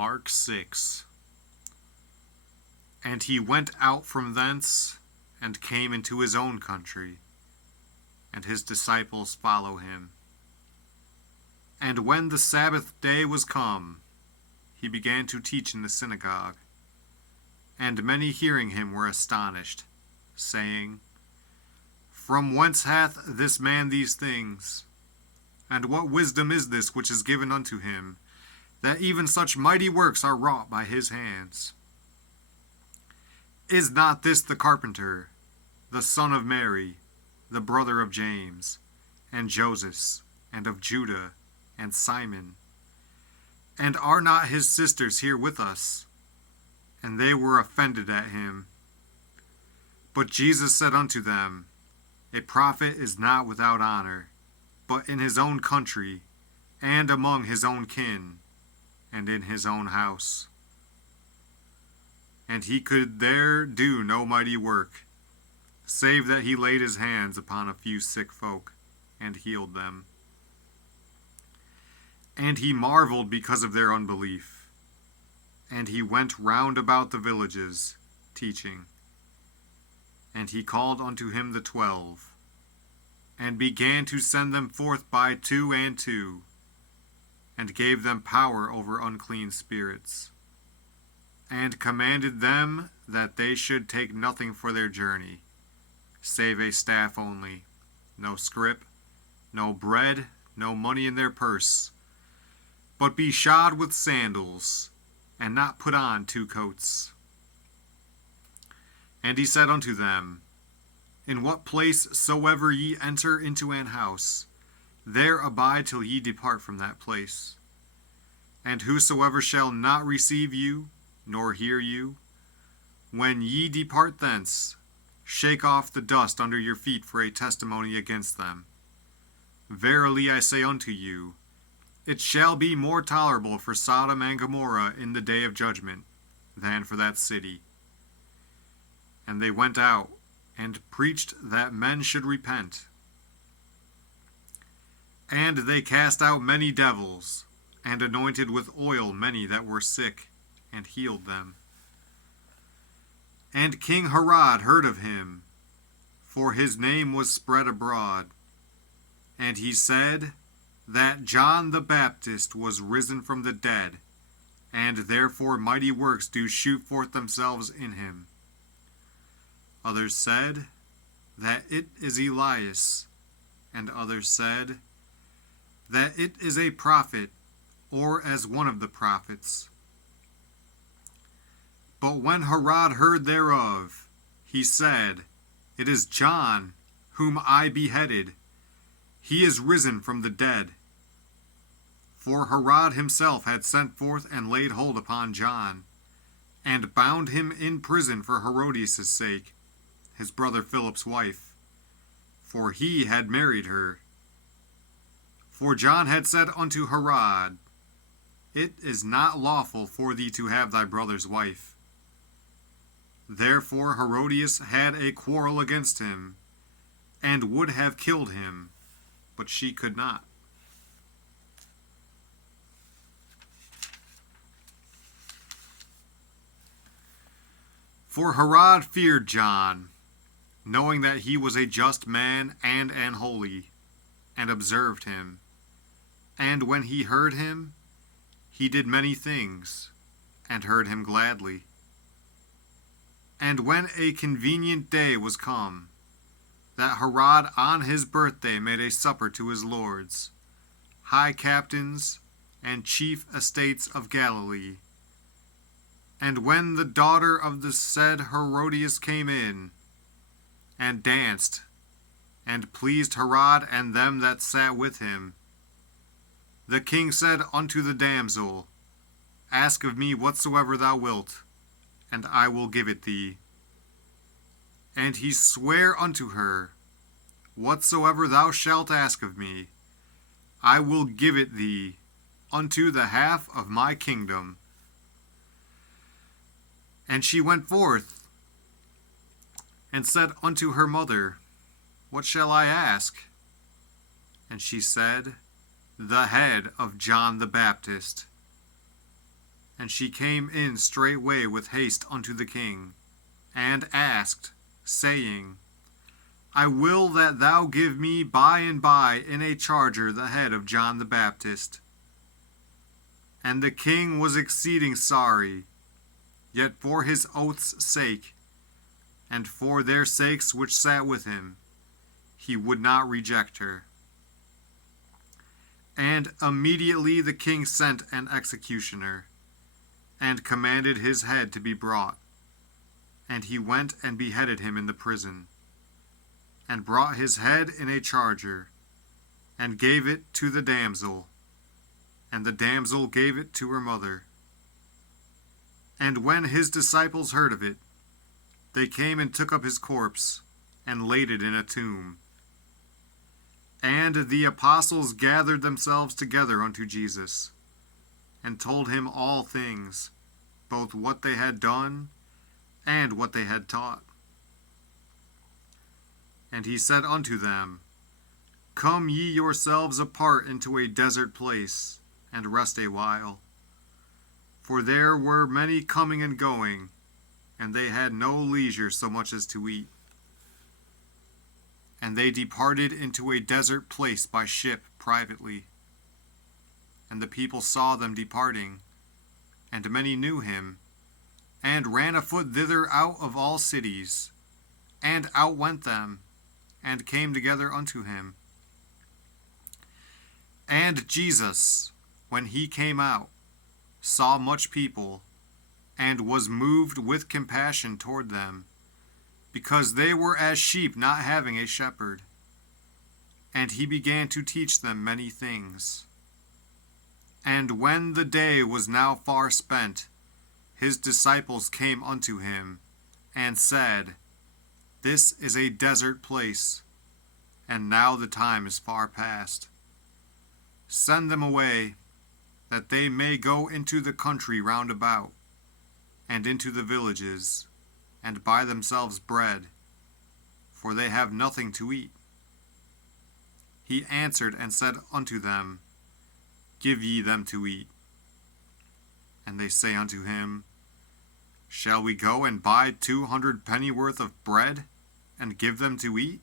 Mark 6. And he went out from thence, and came into his own country, and his disciples follow him. And when the Sabbath day was come, he began to teach in the synagogue. And many hearing him were astonished, saying, From whence hath this man these things? And what wisdom is this which is given unto him, that even such mighty works are wrought by his hands? Is not this the carpenter, the son of Mary, the brother of James, and Joseph, and of Judah, and Simon? And are not his sisters here with us? And they were offended at him. But Jesus said unto them, A prophet is not without honor, but in his own country, and among his own kin, and in his own house. And he could there do no mighty work, save that he laid his hands upon a few sick folk, and healed them. And he marveled because of their unbelief. And he went round about the villages, teaching. And he called unto him the 12, and began to send them forth by 2 and 2, and gave them power over unclean spirits, and commanded them that they should take nothing for their journey, save a staff only, no scrip, no bread, no money in their purse, but be shod with sandals, and not put on 2 coats. And he said unto them, In what place soever ye enter into an house, there abide till ye depart from that place. And whosoever shall not receive you, nor hear you, when ye depart thence, shake off the dust under your feet for a testimony against them. Verily I say unto you, it shall be more tolerable for Sodom and Gomorrah in the day of judgment than for that city. And they went out, and preached that men should repent. And they cast out many devils, and anointed with oil many that were sick, and healed them. And King Herod heard of him, for his name was spread abroad. And he said that John the Baptist was risen from the dead, and therefore mighty works do shoot forth themselves in him. Others said that it is Elias, and others said that it is a prophet, or as one of the prophets. But when Herod heard thereof, he said, It is John, whom I beheaded. He is risen from the dead. For Herod himself had sent forth and laid hold upon John, and bound him in prison for Herodias' sake, his brother Philip's wife, for he had married her. For John had said unto Herod, It is not lawful for thee to have thy brother's wife. Therefore Herodias had a quarrel against him, and would have killed him, but she could not. For Herod feared John, knowing that he was a just man and an holy, and observed him. And when he heard him, he did many things, and heard him gladly. And when a convenient day was come, that Herod on his birthday made a supper to his lords, high captains, and chief estates of Galilee. And when the daughter of the said Herodias came in, and danced, and pleased Herod and them that sat with him, the king said unto the damsel, Ask of me whatsoever thou wilt, and I will give it thee. And he sware unto her, Whatsoever thou shalt ask of me, I will give it thee unto the half of my kingdom. And she went forth, and said unto her mother, What shall I ask? And she said, The head of John the Baptist. And she came in straightway with haste unto the king, and asked, saying, I will that thou give me by and by in a charger the head of John the Baptist. And the king was exceeding sorry, yet for his oath's sake, and for their sakes which sat with him, he would not reject her. And immediately the king sent an executioner, and commanded his head to be brought. And he went and beheaded him in the prison, and brought his head in a charger, and gave it to the damsel, and the damsel gave it to her mother. And when his disciples heard of it, they came and took up his corpse, and laid it in a tomb. And the apostles gathered themselves together unto Jesus, and told him all things, both what they had done, and what they had taught. And he said unto them, Come ye yourselves apart into a desert place, and rest a while. For there were many coming and going, and they had no leisure so much as to eat. And they departed into a desert place by ship privately. And the people saw them departing, and many knew him, and ran afoot thither out of all cities, and outwent them, and came together unto him. And Jesus, when he came out, saw much people, and was moved with compassion toward them, because they were as sheep not having a shepherd. And he began to teach them many things. And when the day was now far spent, his disciples came unto him, and said, This is a desert place, and now the time is far past. Send them away, that they may go into the country round about, and into the villages, and buy themselves bread, for they have nothing to eat. He answered and said unto them, Give ye them to eat. And they say unto him, Shall we go and buy 200 pennyworth of bread, and give them to eat?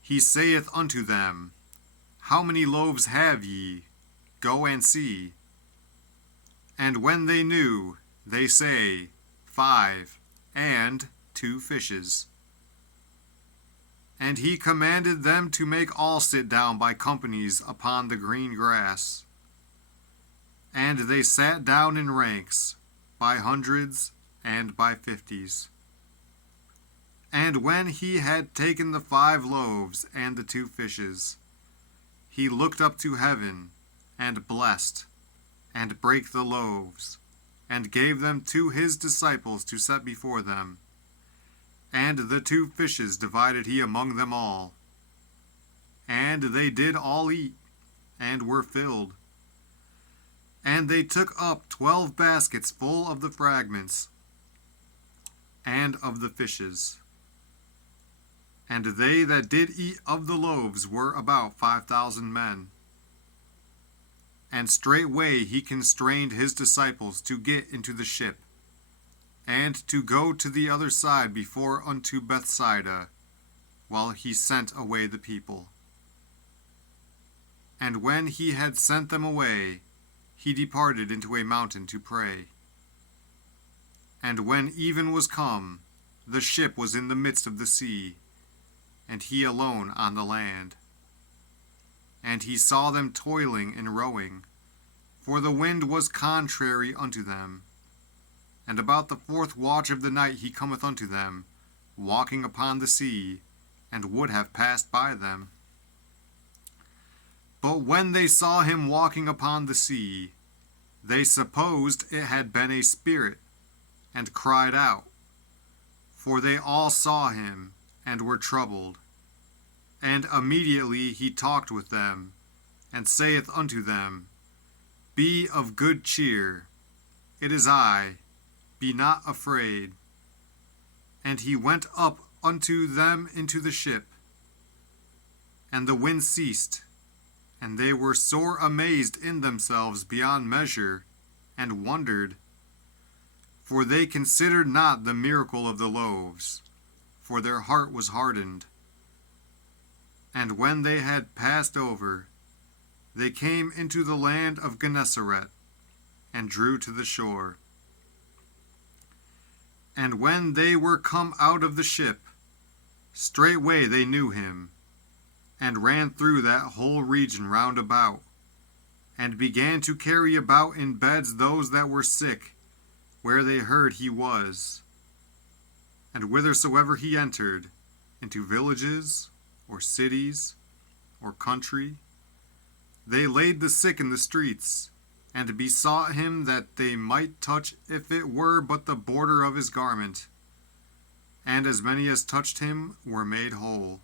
He saith unto them, How many loaves have ye? Go and see. And when they knew, they say, 5, and 2 fishes. And he commanded them to make all sit down by companies upon the green grass. And they sat down in ranks, by hundreds and by 50s. And when he had taken the 5 loaves and the 2 fishes, he looked up to heaven, and blessed, and brake the loaves, and gave them to his disciples to set before them. And the 2 fishes divided he among them all. And they did all eat, and were filled. And they took up 12 baskets full of the fragments, and of the fishes. And they that did eat of the loaves were about 5,000 men. And straightway he constrained his disciples to get into the ship, and to go to the other side before unto Bethsaida, while he sent away the people. And when he had sent them away, he departed into a mountain to pray. And when even was come, the ship was in the midst of the sea, and he alone on the land. And he saw them toiling and rowing, for the wind was contrary unto them. And about the 4th watch of the night he cometh unto them, walking upon the sea, and would have passed by them. But when they saw him walking upon the sea, they supposed it had been a spirit, and cried out. For they all saw him, and were troubled. And immediately he talked with them, and saith unto them, Be of good cheer, it is I, be not afraid. And he went up unto them into the ship, and the wind ceased, And they were sore amazed in themselves beyond measure, and wondered. For they considered not the miracle of the loaves, for their heart was hardened. And when they had passed over, they came into the land of Gennesaret, and drew to the shore. And when they were come out of the ship, straightway they knew him, and ran through that whole region round about, and began to carry about in beds those that were sick, where they heard he was. And whithersoever he entered, into villages, or cities, or country, they laid the sick in the streets, and besought him that they might touch, if it were but the border of his garment. And as many as touched him were made whole.